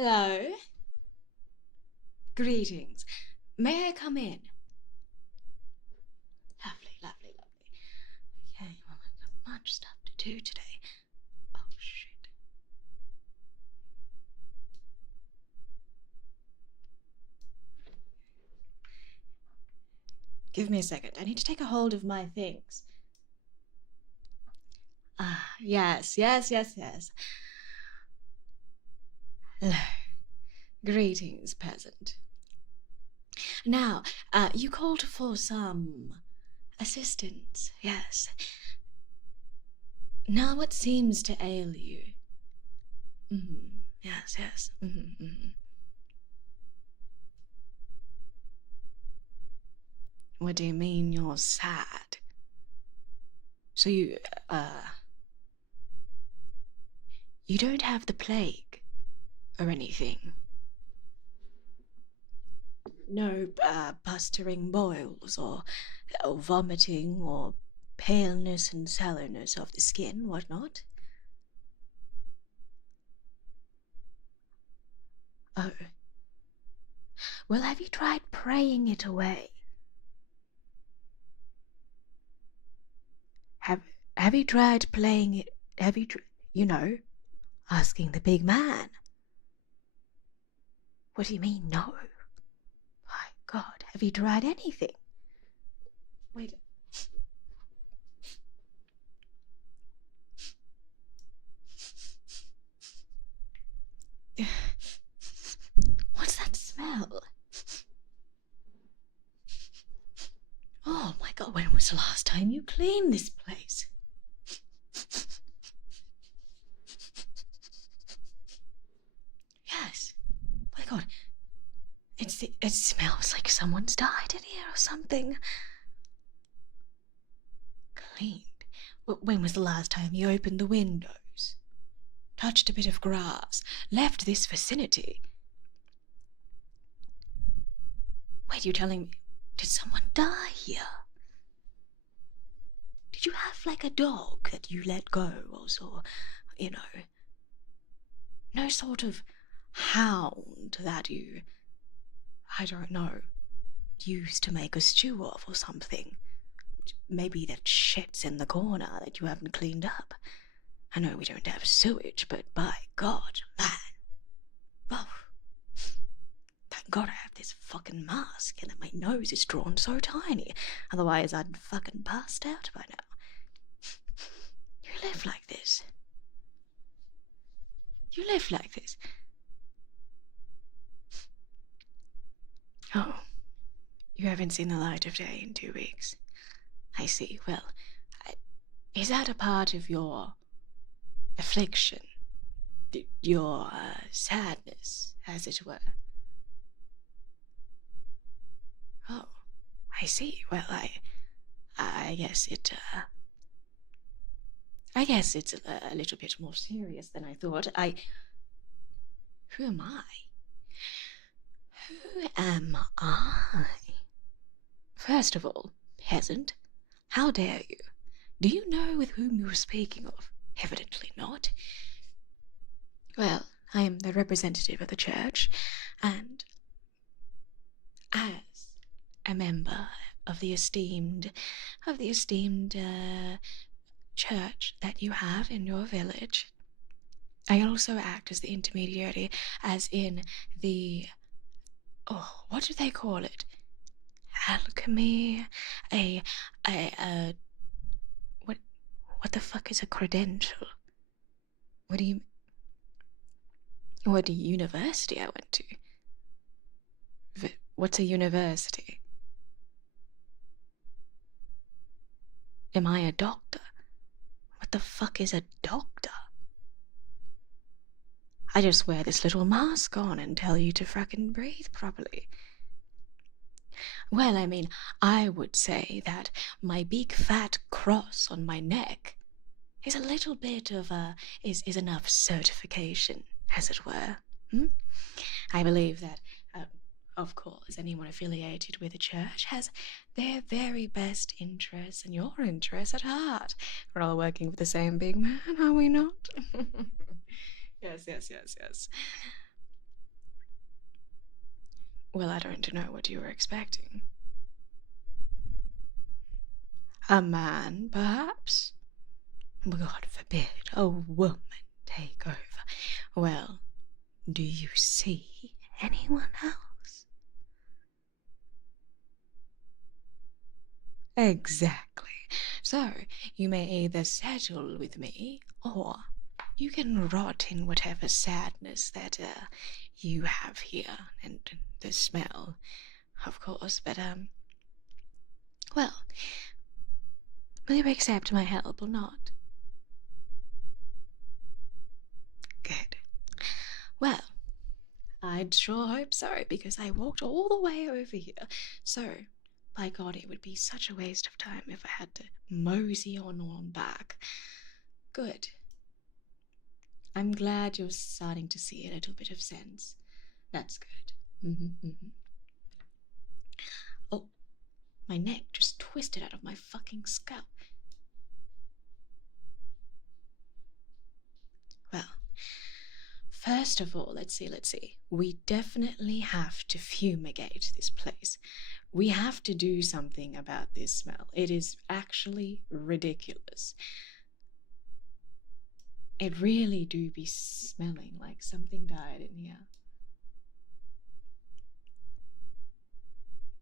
Hello. Greetings. May I come in? Lovely, lovely, lovely. Okay, well, I've got much stuff to do today. Oh, shit. Give me a second. I need to take a hold of my things. Ah, yes. Hello. Greetings, peasant. Now, you called for some assistance, yes. Now what seems to ail you? Yes. What do you mean you're sad? So you don't have the plague or anything? No blustering boils or vomiting or paleness and sallowness of the skin, whatnot? Oh. Well, have you tried praying it away? Have you tried playing it? Have you, asking the big man? What do you mean, no? My God, have you tried anything? Wait. What's that smell? Oh my God, when was the last time you cleaned this place? Yes. My God. It smells like someone's died in here or something. Cleaned? When was the last time you opened the windows? Touched a bit of grass? Left this vicinity? Wait, you're telling me, did someone die here? Did you have like a dog that you let go or no sort of hound that you, I don't know, used to make a stew of or something? Maybe that shit's in the corner that you haven't cleaned up. I know we don't have sewage, but by God, man. Oh, thank God I have this fucking mask and that my nose is drawn so tiny. Otherwise I'd fucking passed out by now. You live like this. Oh, you haven't seen the light of day in 2 weeks. I see. Well, is that a part of your affliction? Your sadness, as it were? Oh, I see. Well, I guess it's a little bit more serious than I thought. Who am I? Who am I? First of all, peasant, how dare you? Do you know with whom you are speaking of? Evidently not. Well, I am the representative of the church, and as a member of the esteemed church that you have in your village, I also act as the intermediary, as in the, what do they call it? Alchemy, what the fuck is a credential? What university I went to? What's a university? Am I a doctor? What the fuck is a doctor? I just wear this little mask on and tell you to frickin' breathe properly. Well, I mean, I would say that my big fat cross on my neck is a little bit of is enough certification, as it were. I believe that, of course, anyone affiliated with the church has their very best interests and your interests at heart. We're all working for the same big man, are we not? Yes. Well, I don't know what you were expecting. A man, perhaps? God forbid a woman take over. Well, do you see anyone else? Exactly. So, you may either settle with me, or you can rot in whatever sadness that you have here, and the smell, of course, but, well, will you accept my help or not? Good. Well, I'd sure hope so, because I walked all the way over here. So, by God, it would be such a waste of time if I had to mosey on back. Good. I'm glad you're starting to see a little bit of sense. That's good. Oh, my neck just twisted out of my fucking scalp. Well, first of all, let's see. We definitely have to fumigate this place. We have to do something about this smell. It is actually ridiculous. It really do be smelling like something died in here.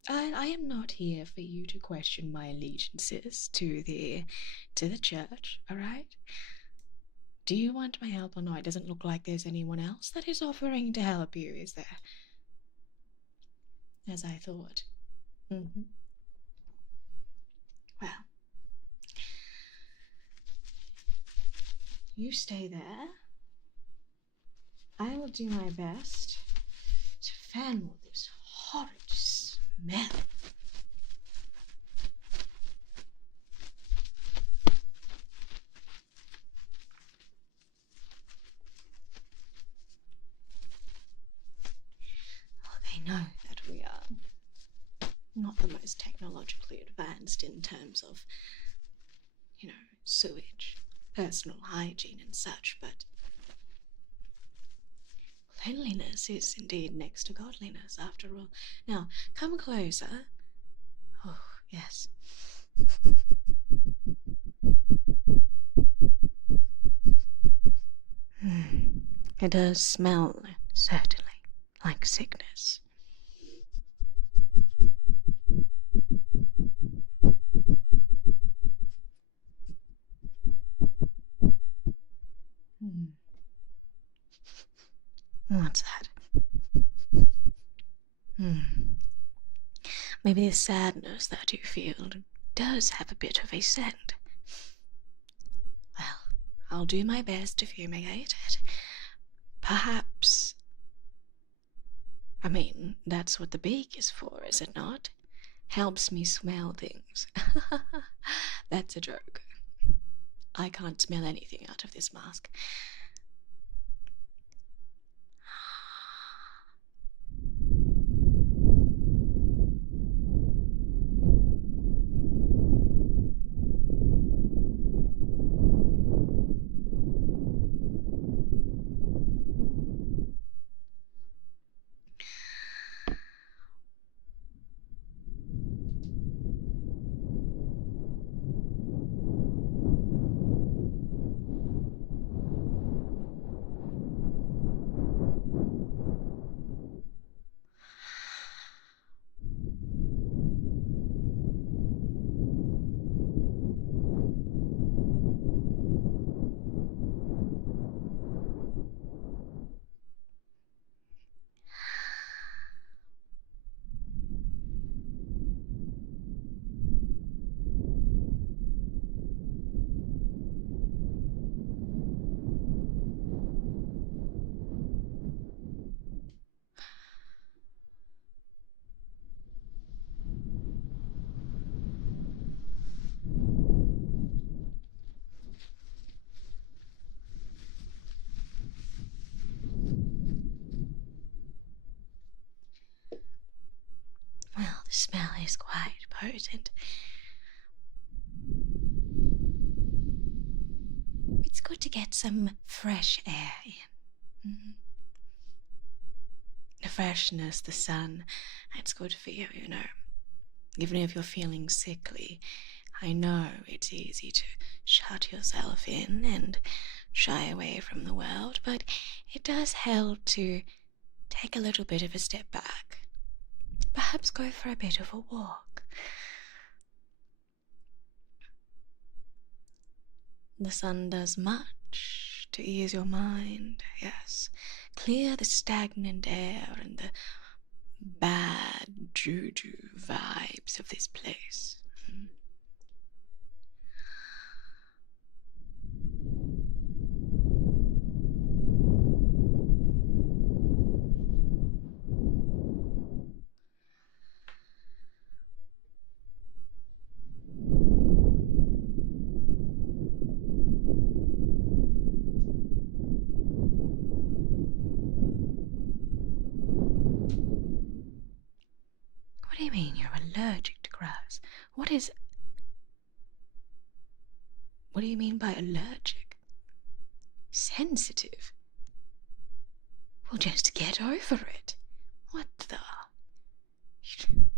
I am not here for you to question my allegiances to the church, alright? Do you want my help or not? It doesn't look like there's anyone else that is offering to help you, is there? As I thought. Well, you stay there. I will do my best to fan all this horrid smell. Oh, they know that we are not the most technologically advanced in terms of, sewage, personal hygiene and such, but cleanliness is indeed next to godliness, after all. Now, come closer. Oh, yes. It does smell, certainly, like sickness. What's that? Maybe the sadness that you feel does have a bit of a scent. Well, I'll do my best to fumigate it. Perhaps... I mean, that's what the beak is for, is it not? Helps me smell things. That's a joke. I can't smell anything out of this mask. Well, the smell is quite potent. It's good to get some fresh air in. The freshness, the sun, it's good for you, you know. Even if you're feeling sickly, I know it's easy to shut yourself in and shy away from the world, but it does help to take a little bit of a step back. Perhaps go for a bit of a walk. The sun does much to ease your mind, yes. Clear the stagnant air and the bad juju vibes of this place. What do you mean you're allergic to grass? What do you mean by allergic? Sensitive? Well, just get over it. What the?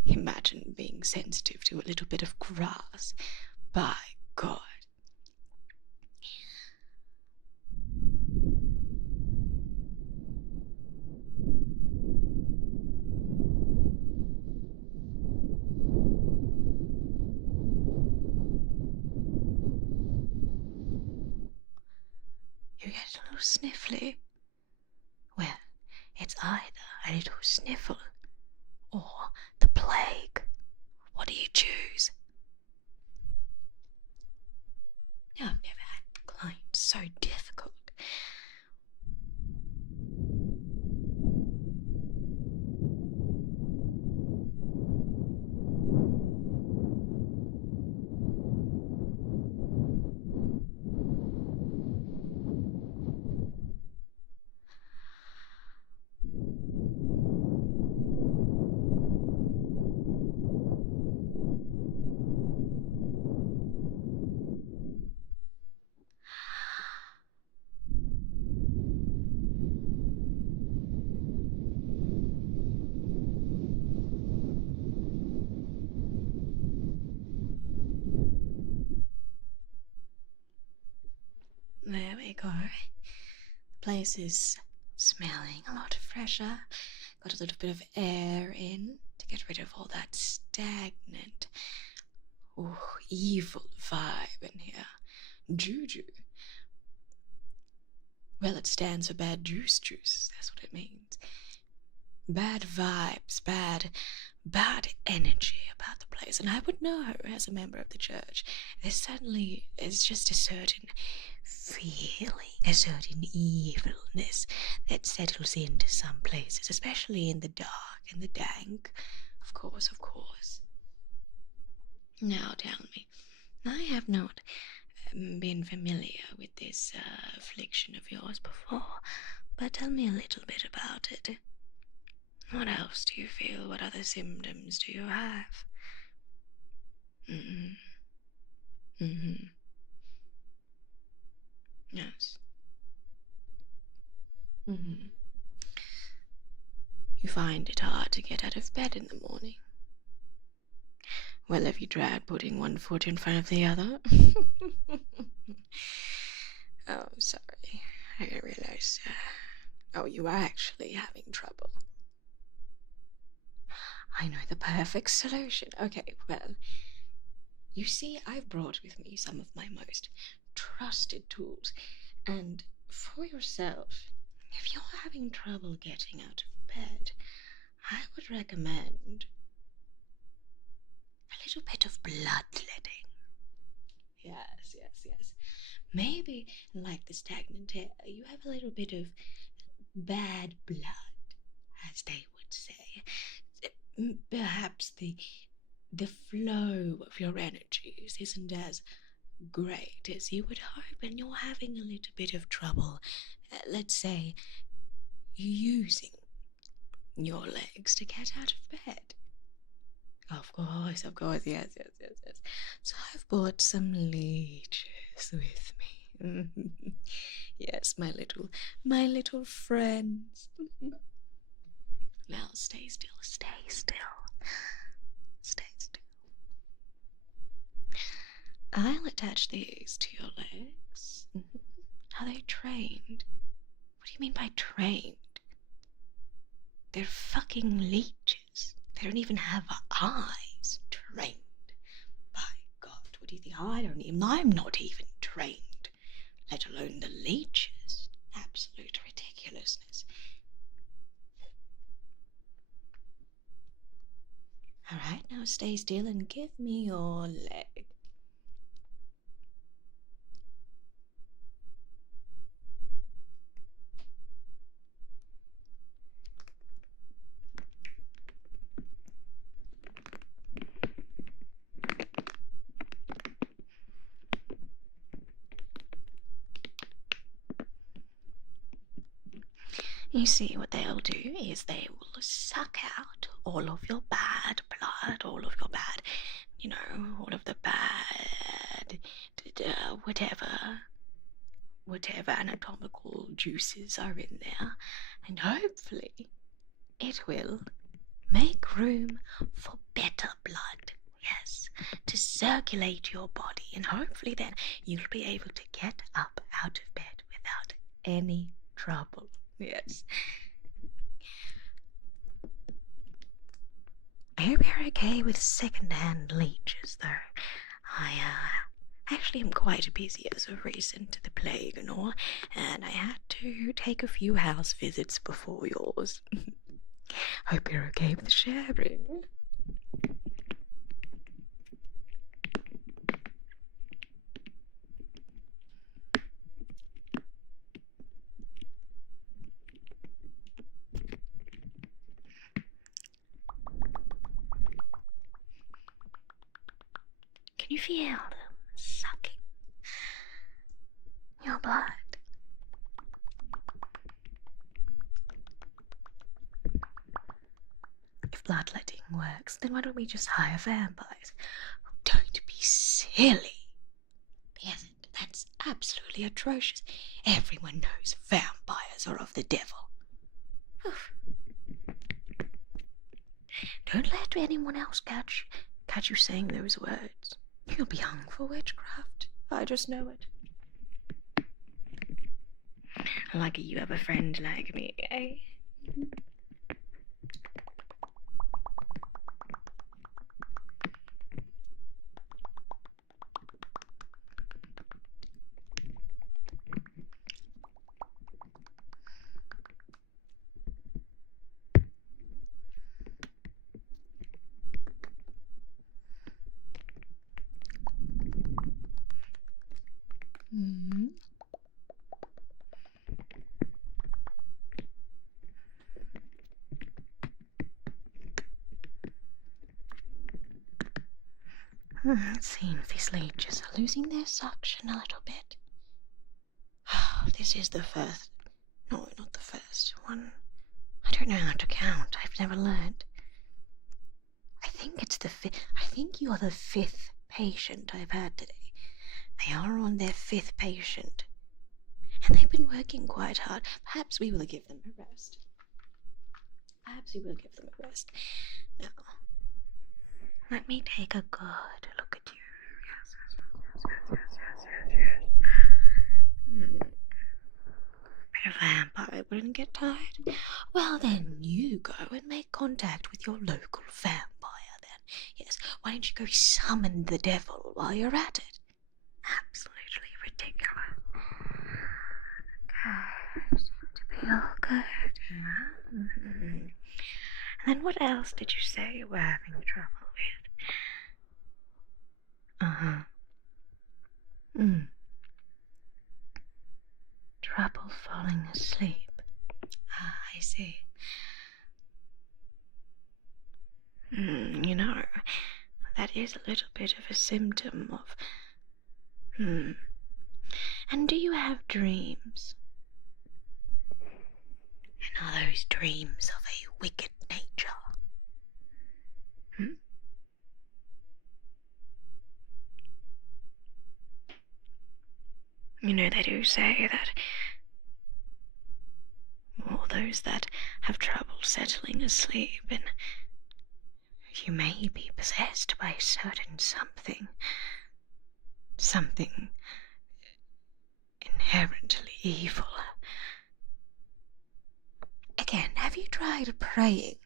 Imagine being sensitive to a little bit of grass. By God. You get a little sniffly. Well, it's either a little sniffle or the plague. What do you choose? No, I've never had clients so difficult. There we go. The place is smelling a lot fresher. Got a little bit of air in to get rid of all that stagnant, evil vibe in here. Juju. Well, it stands for bad juice. That's what it means. Bad vibes, bad energy about the place. And I would know, as a member of the church, there certainly is just a certain feeling, a certain evilness that settles into some places, especially in the dark and the dank. Of course. Now tell me, I have not been familiar with this affliction of yours before, but tell me a little bit about it. What else do you feel? What other symptoms do you have? Yes. You find it hard to get out of bed in the morning. Well, have you tried putting one foot in front of the other? Oh, sorry. I didn't realize. You are actually having trouble. I know the perfect solution. Okay, well, you see, I've brought with me some of my most trusted tools, and for yourself, if you're having trouble getting out of bed, I would recommend a little bit of bloodletting. Yes. Maybe, like the stagnant air, you have a little bit of bad blood, as they would say. Perhaps the flow of your energies isn't as great as you would hope, and you're having a little bit of trouble, let's say, using your legs to get out of bed. Of course, yes. So I've brought some leeches with me. Yes, my little friends. Now stay still, stay still. Stay still. I'll attach these to your legs. Are they trained? What do you mean by trained? They're fucking leeches. They don't even have eyes. Trained. By God, what do you think? I'm not even trained, let alone the leeches. Absolute ridiculousness. Alright, now stay still and give me your leg. You see, what they'll do is they will suck out all of your bad blood, all of your bad, all of the bad, whatever anatomical juices are in there, and hopefully it will make room for better blood, yes, to circulate your body, and hopefully then you'll be able to get up out of bed without any trouble. Yes. I hope you're okay with second-hand leeches, though. I actually am quite busy as of recent to the plague and all, and I had to take a few house visits before yours. Hope you're okay with sharing. Can you feel them sucking your blood? If bloodletting works, then why don't we just hire vampires? Oh, don't be silly. Yes, that's absolutely atrocious. Everyone knows vampires are of the devil. Oof. Don't let anyone else catch you saying those words. You'll be hung for witchcraft. I just know it. Lucky you have a friend like me, eh? It seems these leeches are losing their suction a little bit. This is the first. No, not the first one. I don't know how to count. I've never learned. I think it's the fifth. I think you're the fifth patient I've had today. They are on their fifth patient. And they've been working quite hard. Perhaps we will give them a rest. Now, let me take a good look at you. Yes. But a vampire wouldn't get tired. Well, then you go and make contact with your local vampire then. Yes, why don't you go summon the devil while you're at it? Absolutely ridiculous. Okay, seem to be all good. And then what else did you say you were having trouble with? Trouble falling asleep. I see. That is a little bit of a symptom of... And do you have dreams? And are those dreams of a wicked nature? They do say that... Well, those that have trouble settling asleep, and you may be possessed by a certain something. Something inherently evil. Again, have you tried praying?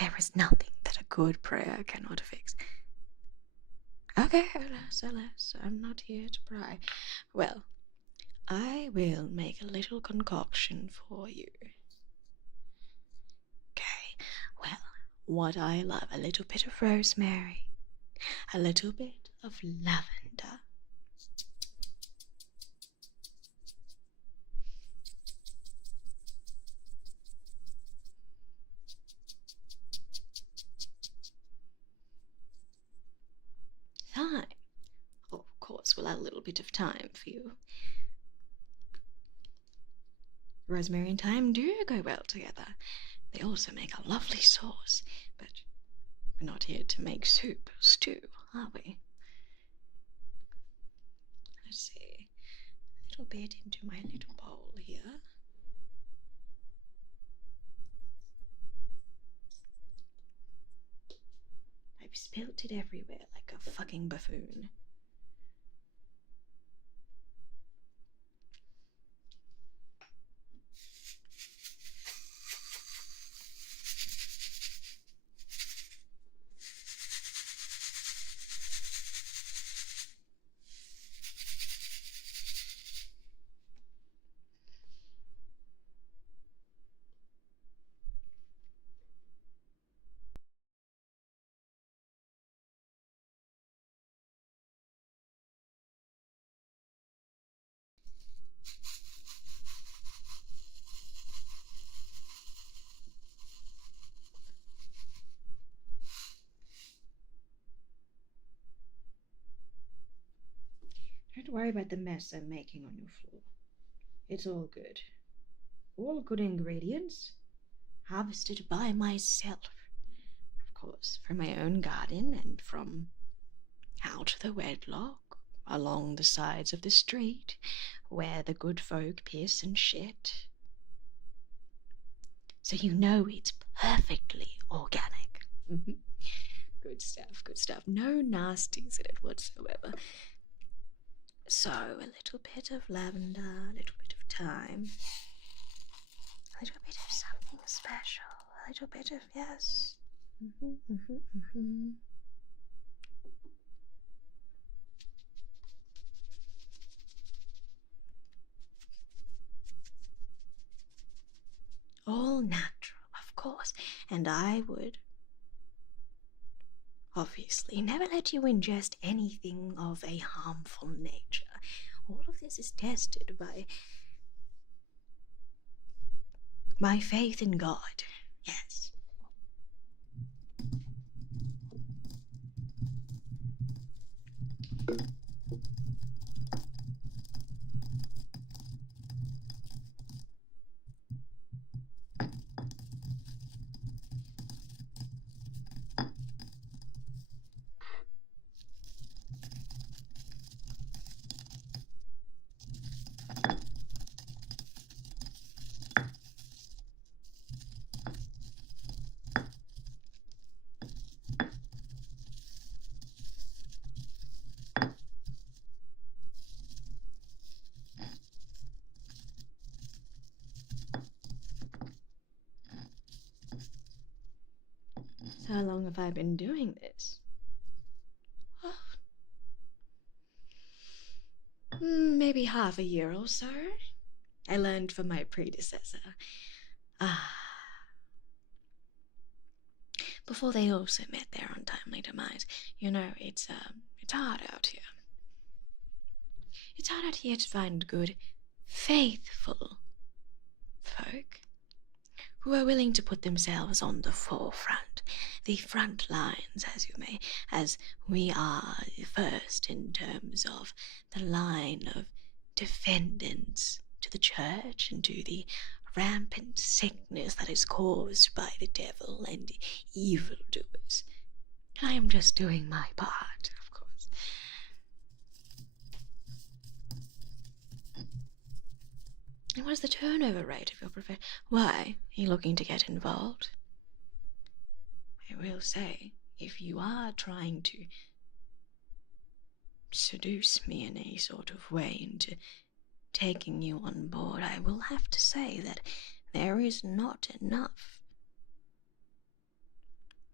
There is nothing that a good prayer cannot fix. Okay, alas, I'm not here to pry. Well, I will make a little concoction for you. Okay, well, what I love, a little bit of rosemary, a little bit of lavender. Thyme. Oh, of course, we'll add a little bit of thyme for you. Rosemary and thyme do go well together. They also make a lovely sauce, but we're not here to make soup or stew, are we? Let's see. A little bit into my little bowl here. I've spilt it everywhere like a fucking buffoon. Don't worry about the mess I'm making on your floor. It's all good. All good ingredients, harvested by myself. Of course, from my own garden and from out the wedlock, along the sides of the street, where the good folk piss and shit. So you know it's perfectly organic. Good stuff. No nasties in it whatsoever. So, a little bit of lavender, a little bit of thyme, a little bit of something special, a little bit of, yes. All natural, of course, and I would obviously never let you ingest anything of a harmful nature. All of this is tested by my faith in God, yes. How long have I been doing this? Maybe half a year or so. I learned from my predecessor. Before they also met their untimely demise. You know, it's hard out here. It's hard out here to find good, faithful folk who are willing to put themselves on the forefront, the front lines, as we are first in terms of the line of defendants to the church and to the rampant sickness that is caused by the devil and evildoers. I am just doing my part, of course. And what is the turnover rate of your profession? Why? Are you looking to get involved? I will say, if you are trying to seduce me in any sort of way into taking you on board, I will have to say that there is not enough.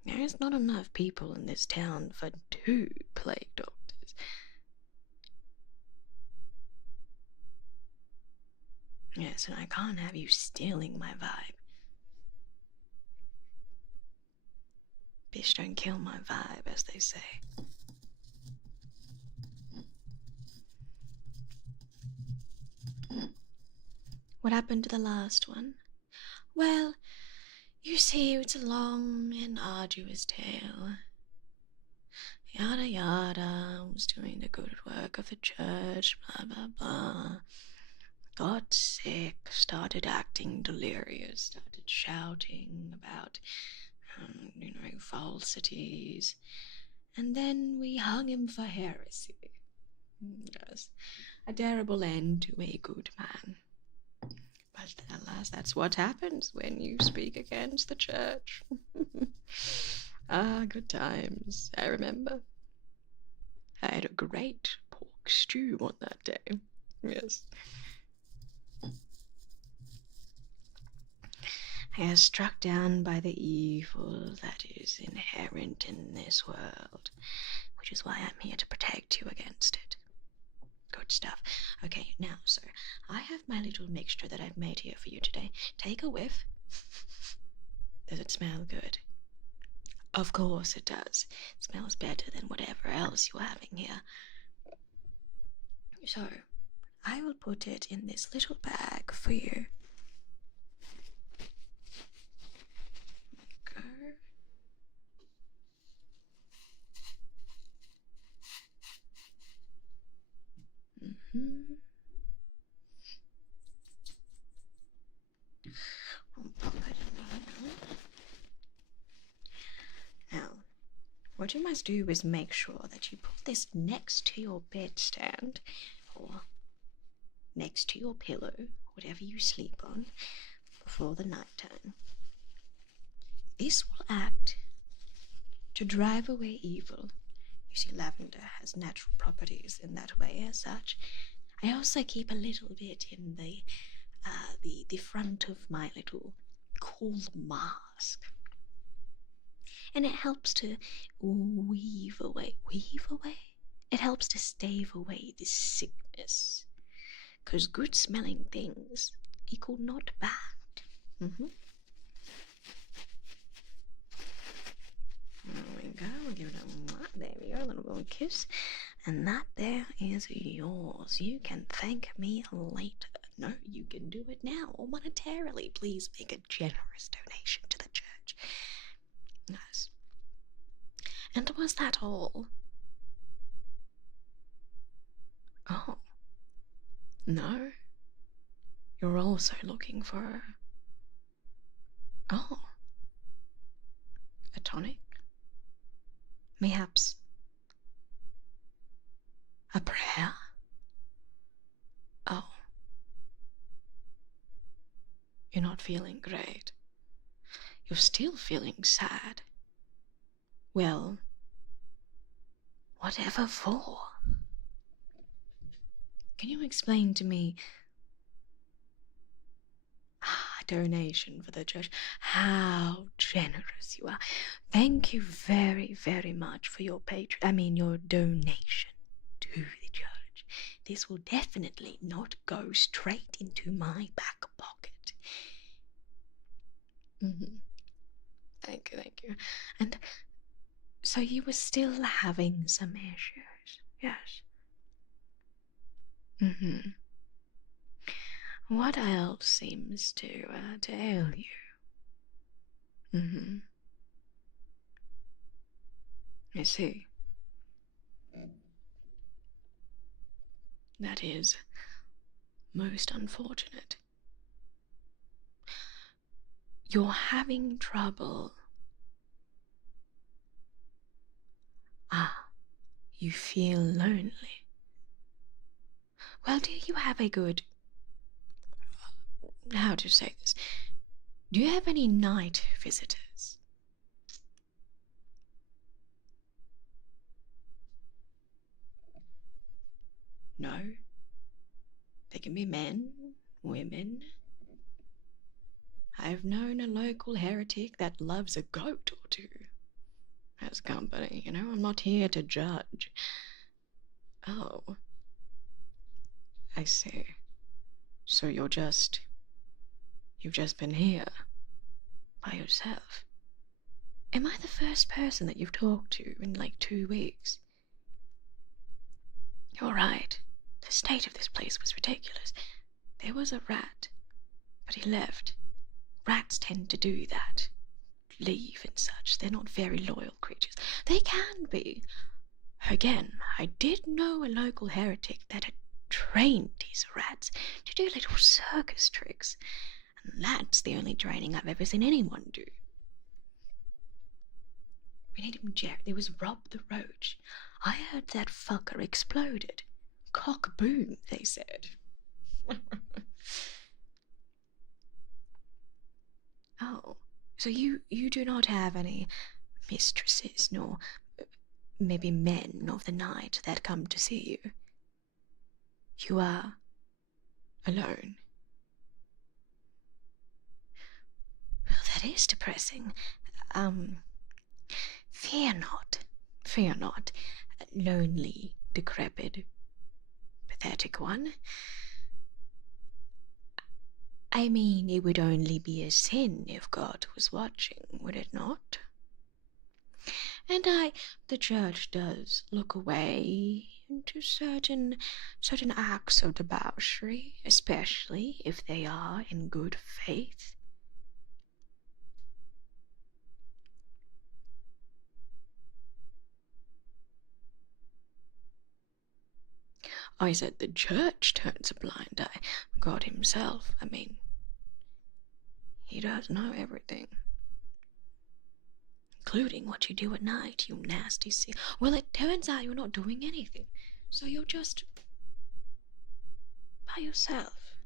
There is not enough people in this town for 2 plague doctors. Yes, and I can't have you stealing my vibe. Bitch, don't kill my vibe, as they say. What happened to the last one? Well, you see, it's a long and arduous tale. Yada yada, was doing the good work of the church, blah blah blah. Got sick, started acting delirious, started shouting about, falsities. And then we hung him for heresy. Yes, a terrible end to a good man. But alas, that's what happens when you speak against the church. Ah, good times, I remember. I had a great pork stew on that day. Yes. I was struck down by the evil that is inherent in this world, which is why I'm here to protect you against it. Good stuff. Okay, now, sir, I have my little mixture that I've made here for you today. Take a whiff. Does it smell good? Of course it does. It smells better than whatever else you're having here. So, I will put it in this little bag for you. Go. I'll pop it in here. Now, what you must do is make sure that you put this next to your bedstand, or next to your pillow, whatever you sleep on, before the night time. This will act to drive away evil. You see, lavender has natural properties in that way as such. I also keep a little bit in the front of my little cool mask. And it helps to weave away? It helps to stave away this sickness. Because good smelling things equal not bad. There we go, we'll give it a there we go, a little kiss. And that there is yours. You can thank me later. No, you can do it now, or monetarily. Please make a generous donation to the church. Yes. And was that all? Oh. No. You're also looking for... Oh. A tonic? Mayhaps a prayer? Oh. You're not feeling great. You're still feeling sad. Well, whatever for? Can you explain to me... donation for the church. How generous you are. Thank you very, very much for your your donation to the church. This will definitely not go straight into my back pocket. Thank you. And so you were still having some issues, yes? What else seems to ail you? I see. That is most unfortunate. You're having trouble. You feel lonely. Well, do you have a good how to say this? Do you have any night visitors? No? They can be men, women. I've known a local heretic that loves a goat or two as company, you know? I'm not here to judge. Oh. I see. So you've just been here by yourself. Am I the first person that you've talked to in like 2 weeks? You're right. The state of this place was ridiculous. There was a rat, but he left. Rats tend to do that. Leave and such. They're not very loyal creatures. They can be. Again, I did know a local heretic that had trained his rats to do little circus tricks. And that's the only training I've ever seen anyone do. We need him, Jared. There was Rob the Roach. I heard that fucker exploded. Cock boom, they said. Oh, so you do not have any mistresses, nor maybe men of the night that come to see you? You are alone. Well, that is depressing. Fear not, lonely, decrepit, pathetic one. I mean, it would only be a sin if God was watching, would it not? And the church does look away into certain acts of debauchery, especially if they are in good faith. I said the church turns a blind eye. God himself, I mean, he does know everything. Including what you do at night, you nasty sea. Well, it turns out you're not doing anything. So you're just by yourself.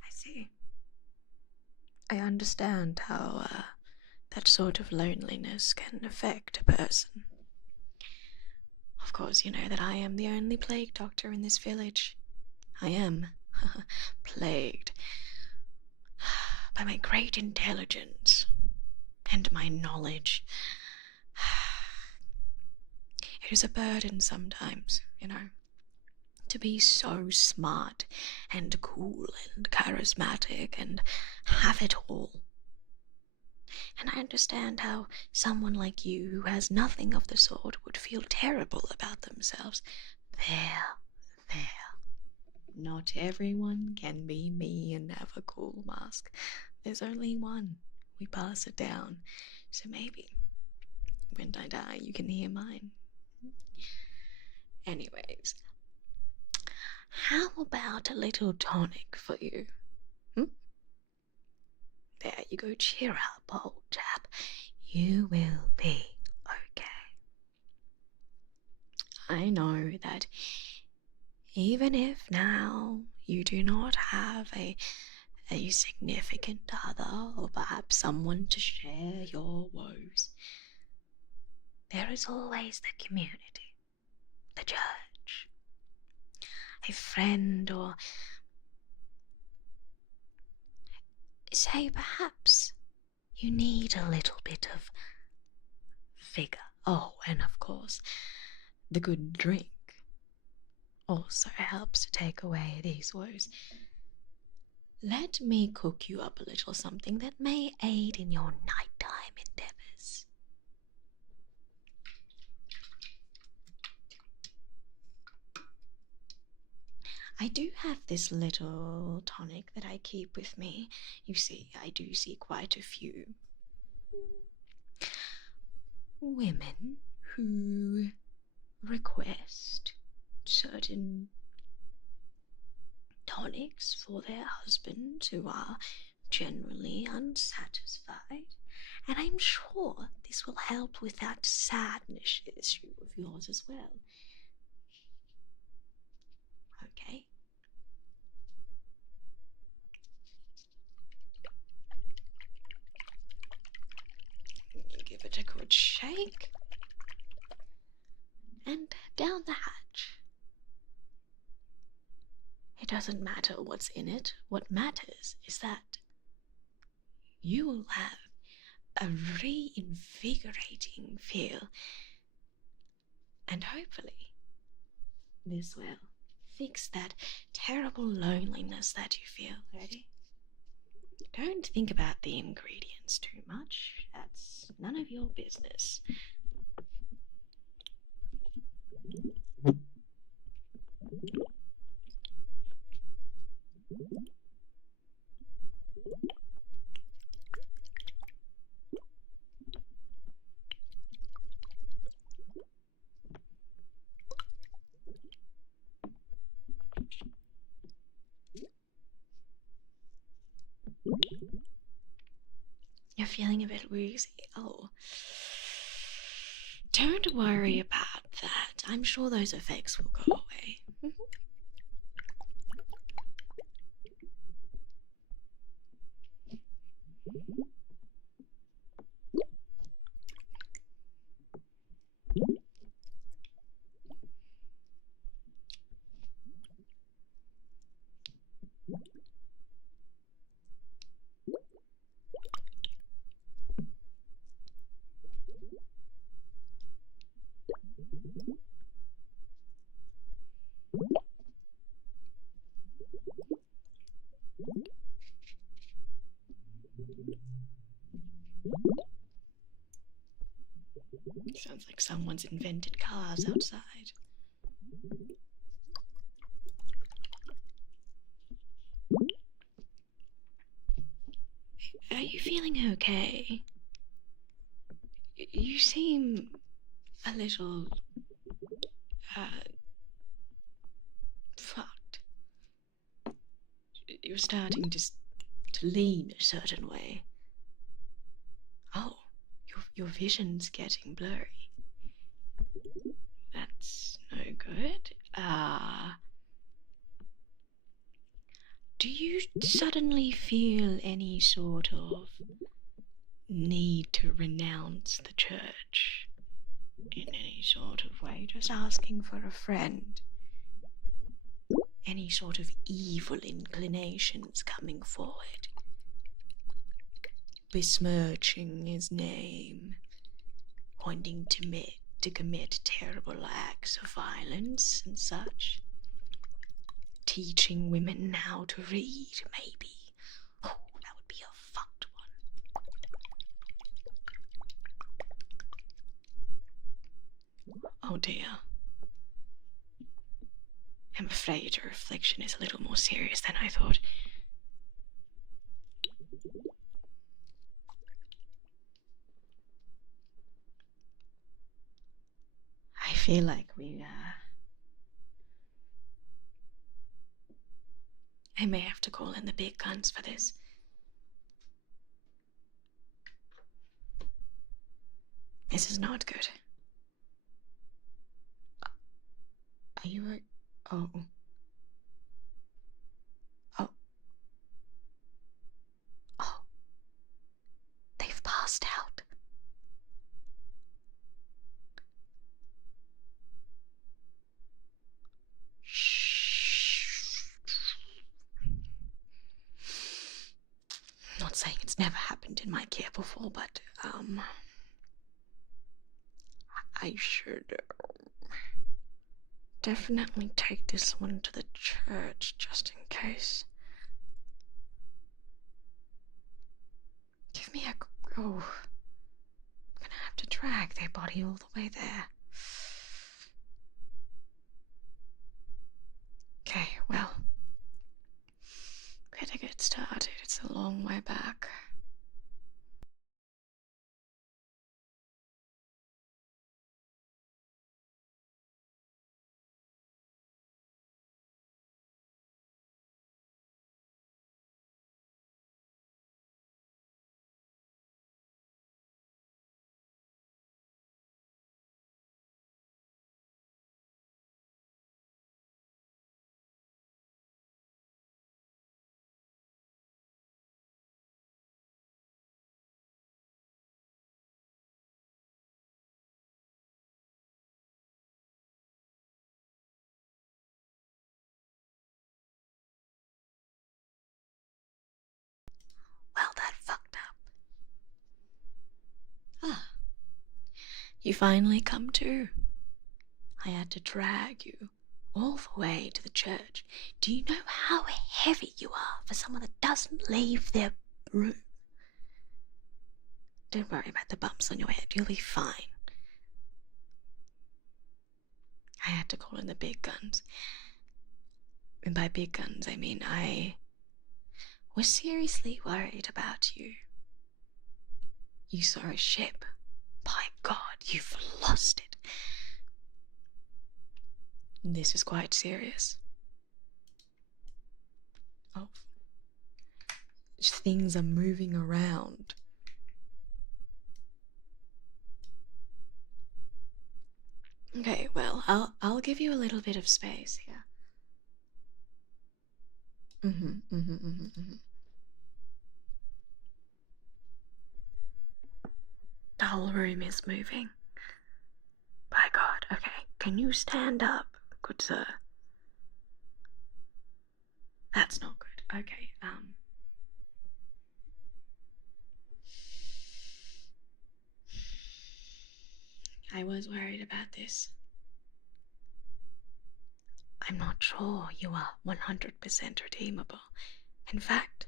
I see. I understand how that sort of loneliness can affect a person. Of course, you know that I am the only plague doctor in this village. I am plagued by my great intelligence and my knowledge. It is a burden sometimes, you know, to be so smart and cool and charismatic and have it all. And I understand how someone like you who has nothing of the sort would feel terrible about themselves. There. Not everyone can be me and have a cool mask. There's only one. We pass it down. So maybe when I die, you can hear mine. Anyways, how about a little tonic for you? There you go, cheer up, old chap. You will be okay. I know that even if now you do not have a significant other or perhaps someone to share your woes, there is always the community, the church, a friend, or say perhaps you need a little bit of vigor. Oh, and of course, the good drink also helps to take away these woes. Let me cook you up a little something that may aid in your nighttime endeavors. I do have this little tonic that I keep with me. You see, I do see quite a few women who request certain tonics for their husbands who are generally unsatisfied, and I'm sure this will help with that sadness issue of yours as well. Okay. it a good shake. And down the hatch. It doesn't matter what's in it. What matters is that you will have a reinvigorating feel. And hopefully, this will fix that terrible loneliness that you feel. Ready? Don't think about the ingredients too much. That's none of your business. You're feeling a bit woozy. Oh. Don't worry about that. I'm sure those effects will go away. Sounds like someone's invented cars outside. Are you feeling okay? You seem a little fucked. You're starting to lean a certain way. Oh, your vision's getting blurry. That's no good. Do you suddenly feel any sort of need to renounce the church in any sort of way? Just asking for a friend. Any sort of evil inclinations coming forward, besmirching his name, wanting to commit terrible acts of violence and such, teaching women how to read, maybe. Oh, that would be a fucked one. Oh dear. I'm afraid your affliction is a little more serious than I thought. I feel like I may have to call in the big guns for this. This is not good. Are you oh. Oh. Oh. They've passed out. Shh. Not saying it's never happened in my care before, but I should definitely take this one to the church just in case. Give me a go. I'm gonna have to drag their body all the way there. Okay, well, better get started. It's a long way back. You finally come to. I had to drag you all the way to the church. Do you know how heavy you are for someone that doesn't leave their room? Don't worry about the bumps on your head. You'll be fine. I had to call in the big guns. And by big guns, I mean I was seriously worried about you. You saw a ship. By God, you've lost it. This is quite serious. Oh. Things are moving around. Okay, well, I'll give you a little bit of space here. The whole room is moving. By God, okay. Can you stand up, good sir? That's not good. Okay, I was worried about this. I'm not sure you are 100% redeemable. In fact,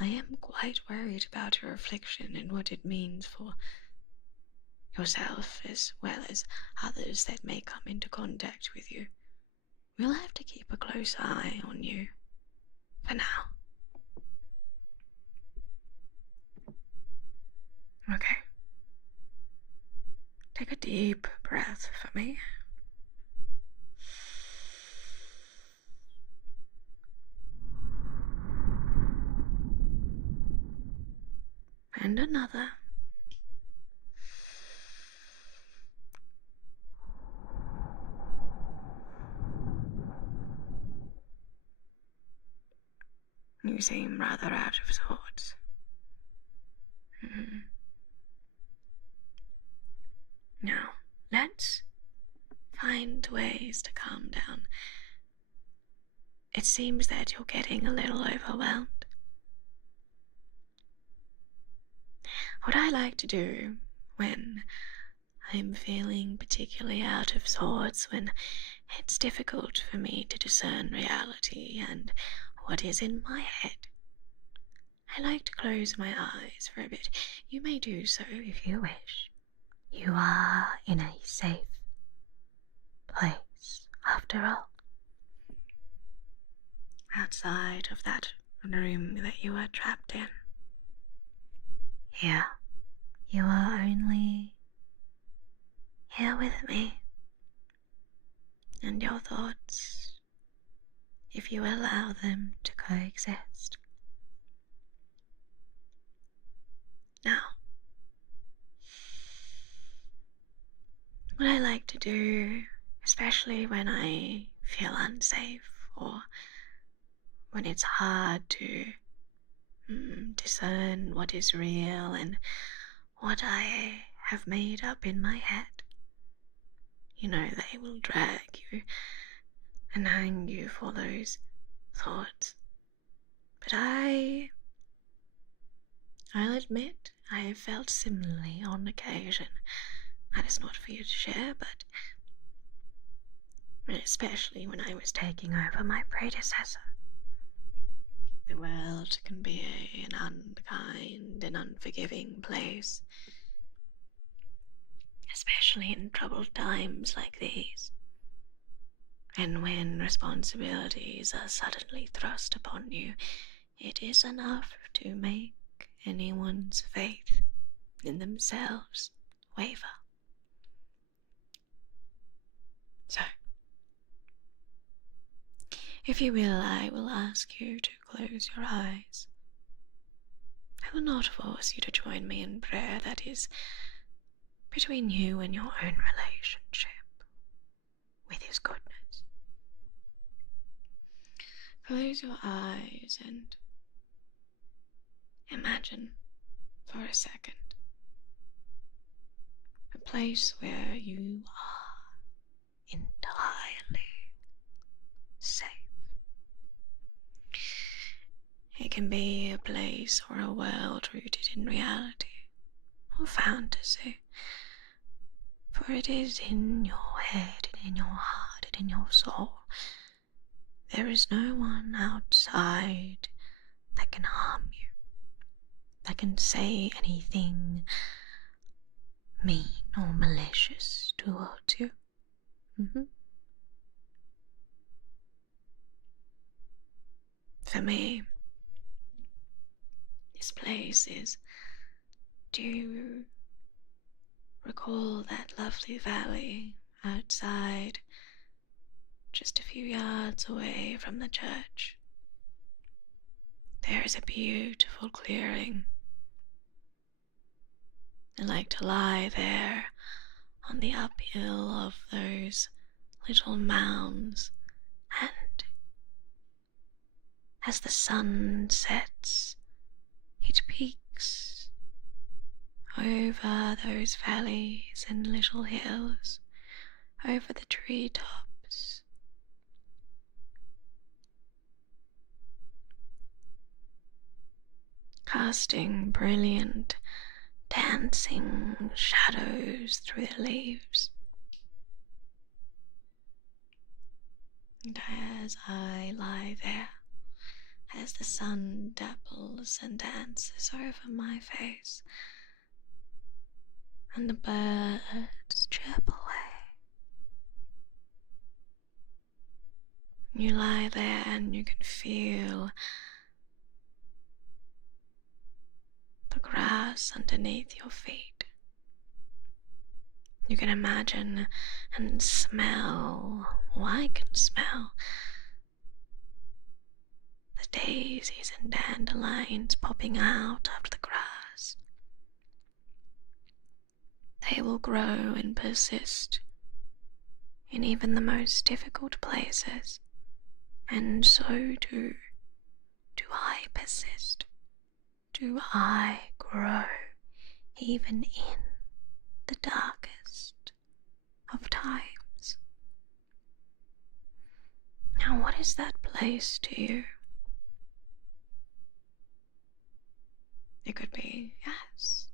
I am quite worried about your affliction and what it means for yourself as well as others that may come into contact with you. We'll have to keep a close eye on you for now. Okay. Take a deep breath for me. And another. You seem rather out of sorts. Now, let's find ways to calm down. It seems that you're getting a little overwhelmed. What I like to do when I'm feeling particularly out of sorts, when it's difficult for me to discern reality and what is in my head, I like to close my eyes for a bit. You may do so if you wish. You are in a safe place, after all. Outside of that room that you are trapped in. Here, you are only here with me. And your thoughts, if you allow them to coexist. Now, what I like to do, especially when I feel unsafe or when it's hard to discern what is real and what I have made up in my head. You know, they will drag you and hang you for those thoughts. But I'll admit I have felt similarly on occasion. That is not for you to share, but especially when I was taking over my predecessor. The world can be an unkind and unforgiving place, especially in troubled times like these, and when responsibilities are suddenly thrust upon you. It is enough to make anyone's faith in themselves waver. So, if you will, I will ask you to close your eyes. I will not force you to join me in prayer. That is between you and your own relationship with His goodness. Close your eyes and imagine for a second a place where you are entirely safe. It can be a place or a world rooted in reality or fantasy. For it is in your head and in your heart and in your soul. There is no one outside that can harm you, that can say anything mean or malicious towards you. For me, this place is... Do you recall that lovely valley outside, just a few yards away from the church? There is a beautiful clearing. I like to lie there on the uphill of those little mounds, and as the sun sets, it peeks over those valleys and little hills, over the treetops. Casting brilliant, dancing shadows through the leaves. And as I lie there, as the sun dapples and dances over my face, and the birds chirp away, you lie there and you can feel the grass underneath your feet. You can imagine and smell, or I can smell, the daisies and dandelions popping out of the grass. They will grow and persist in even the most difficult places, and so do I persist. Do I grow even in the darkest of times? Now, what is that place to you? It could be, yes,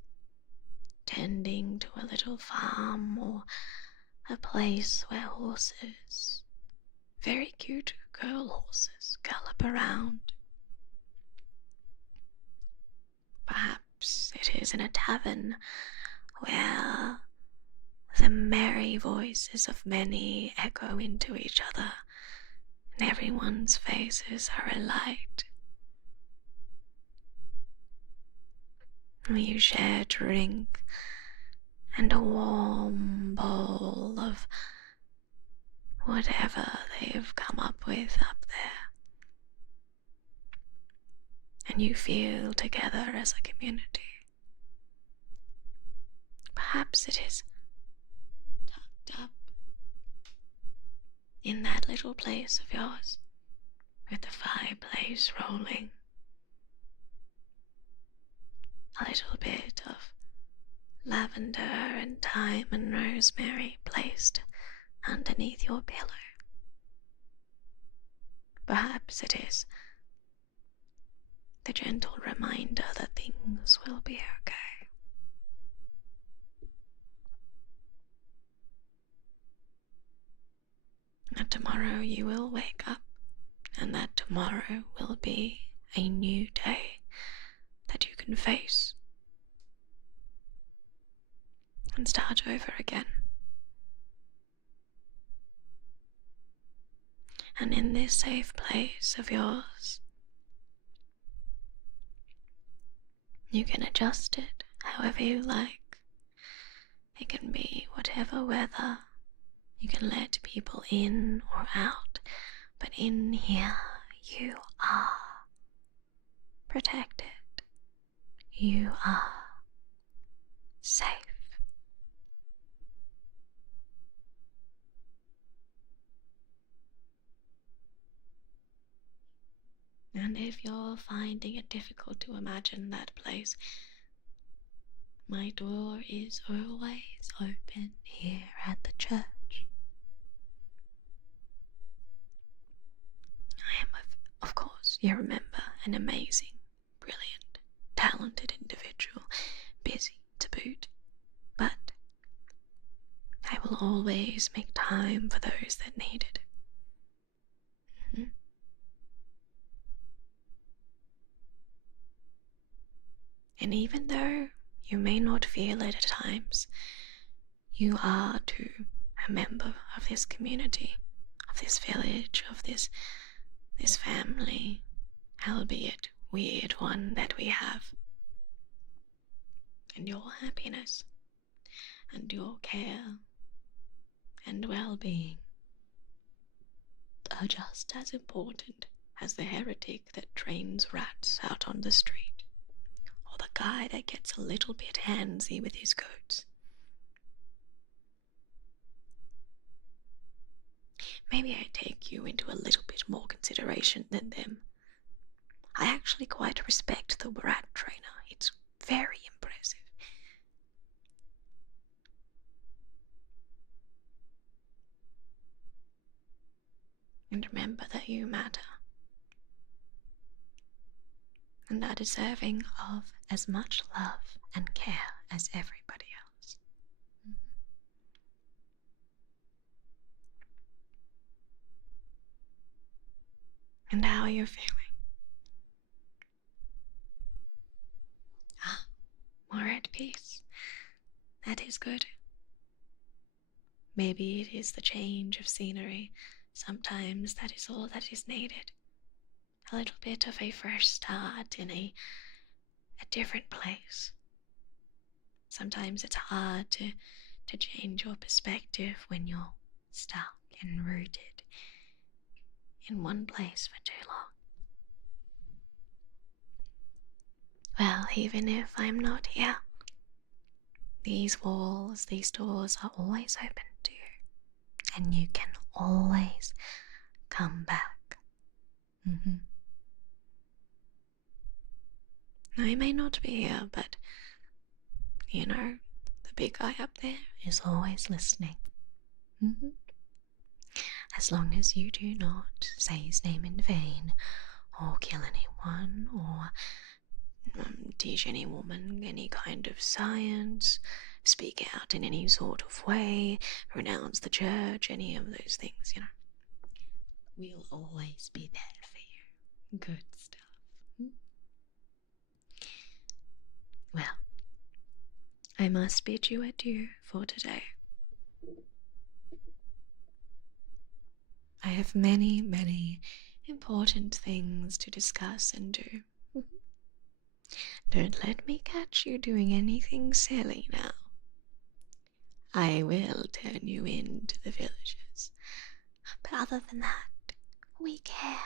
tending to a little farm, or a place where horses, very cute girl horses, gallop around. Perhaps it is in a tavern where the merry voices of many echo into each other, and everyone's faces are alight. Where you share drink and a warm bowl of whatever they've come up with up there, and you feel together as a community. Perhaps it is tucked up in that little place of yours, with the fireplace rolling, a little bit of lavender and thyme and rosemary placed underneath your pillow. Perhaps it is the gentle reminder that things will be okay. That tomorrow you will wake up, and that tomorrow will be a new day that you can face and start over again. And in this safe place of yours, you can adjust it however you like. It can be whatever weather. You can let people in or out, but in here you are protected. You are safe. And if you're finding it difficult to imagine that place, my door is always open here at the church. I am, of course, you remember, an amazing, brilliant, talented individual, busy to boot, but will always make time for those that need it. Mhm. And even though you may not feel it at times, you are too a member of this community, of this village, of this family, albeit weird one that we have. And your happiness and your care and well-being are just as important as the heretic that trains rats out on the street, or the guy that gets a little bit handsy with his goats. Maybe I take you into a little bit more consideration than them. I actually quite respect the rat trainer. It's very impressive. And remember that you matter and are deserving of as much love and care as everybody else. And how are you feeling? More at peace. That is good. Maybe it is the change of scenery. Sometimes that is all that is needed. A little bit of a fresh start in a different place. Sometimes it's hard to change your perspective when you're stuck and rooted in one place for too long. Well, even if I'm not here, these walls, these doors are always open to you, and you can always come back. I may not be here, but you know, the big guy up there is always listening. As long as you do not say his name in vain, or kill anyone, or teach any woman any kind of science, speak out in any sort of way, renounce the church, any of those things, we'll always be there for you. Good stuff. Well, I must bid you adieu for today. I have many, many important things to discuss and do. Don't let me catch you doing anything silly now. I will turn you into the villagers. But other than that, we care.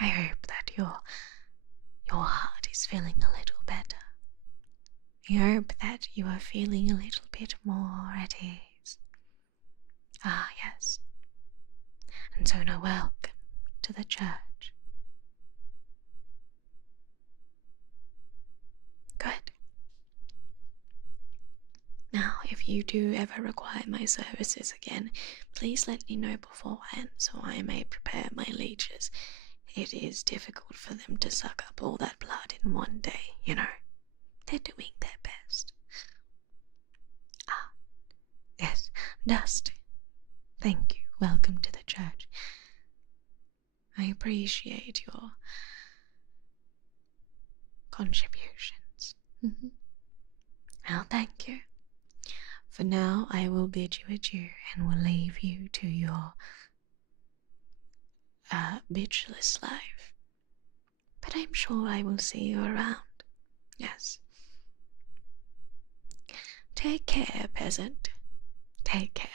I hope that your heart is feeling a little better. I hope that you are feeling a little bit more at ease. Ah, yes. And so now welcome to the church. Good. Now, if you do ever require my services again, please let me know beforehand so I may prepare my leeches. It is difficult for them to suck up all that blood in one day, They're doing their best. Ah, yes, Dust. Thank you. Welcome to the church. I appreciate your contributions. Well, thank you. For now, I will bid you adieu and will leave you to your bitchless life. But I'm sure I will see you around. Yes. Take care, peasant. Take care.